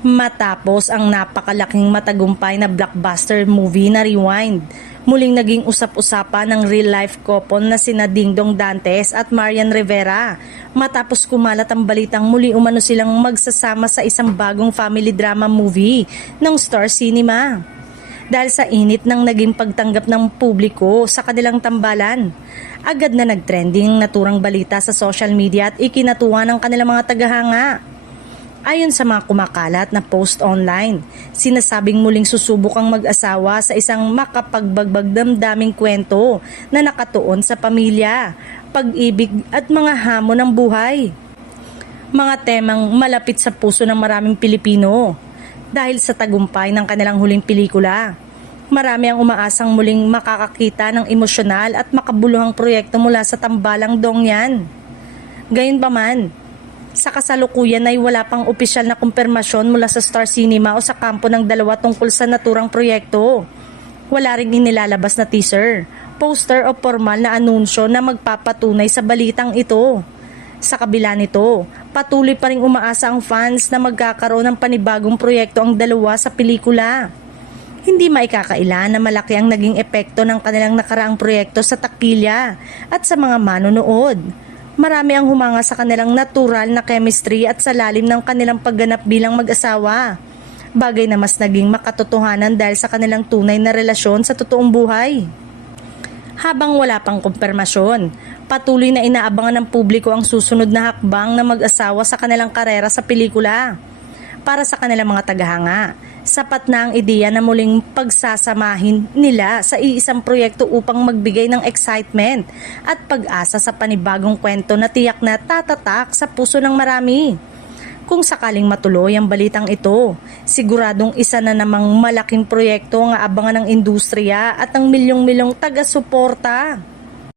Matapos ang napakalaking matagumpay na blockbuster movie na Rewind, muling naging usap-usapan ng real-life couple na sina Dingdong Dantes at Marian Rivera matapos kumalat ang balitang muli umano silang magsasama sa isang bagong family drama movie ng Star Cinema. Dahil sa init ng naging pagtanggap ng publiko sa kanilang tambalan, agad na nagtrending naturang balita sa social media at ikinatuwa ng kanilang mga tagahanga. Ayon sa mga kumakalat na post online, sinasabing muling susubok ang mag-asawa sa isang makapagbagbag damdaming kwento na nakatuon sa pamilya, pag-ibig at mga hamon ng buhay. Mga temang malapit sa puso ng maraming Pilipino. Dahil sa tagumpay ng kanilang huling pelikula, marami ang umaasang muling makakakita ng emosyonal at makabuluhang proyekto mula sa tambalang Dongyan. Gayunpaman, sa kasalukuyan ay wala pang opisyal na kumpirmasyon mula sa Star Cinema o sa kampo ng dalawa tungkol sa naturang proyekto. Wala ring inilalabas na teaser, poster o formal na anunsyo na magpapatunay sa balitang ito. Sa kabila nito, patuloy pa ring umaasa ang fans na magkakaroon ng panibagong proyekto ang dalawa sa pelikula. Hindi maikakaila na malaki ang naging epekto ng kanilang nakaraang proyekto sa takilya at sa mga manonood. Marami ang humanga sa kanilang natural na chemistry at sa lalim ng kanilang pagganap bilang mag-asawa. Bagay na mas naging makatotohanan dahil sa kanilang tunay na relasyon sa totoong buhay. Habang wala pang kumpirmasyon, patuloy na inaabangan ng publiko ang susunod na hakbang na mag-asawa sa kanilang karera sa pelikula. Para sa kanilang mga tagahanga, sapat na ang ideya na muling pagsasamahin nila sa iisang proyekto upang magbigay ng excitement at pag-asa sa panibagong kwento na tiyak na tatatak sa puso ng marami. Kung sakaling matuloy ang balitang ito, siguradong isa na namang malaking proyekto ang aabangan ng industriya at ang milyong-milyong taga-suporta.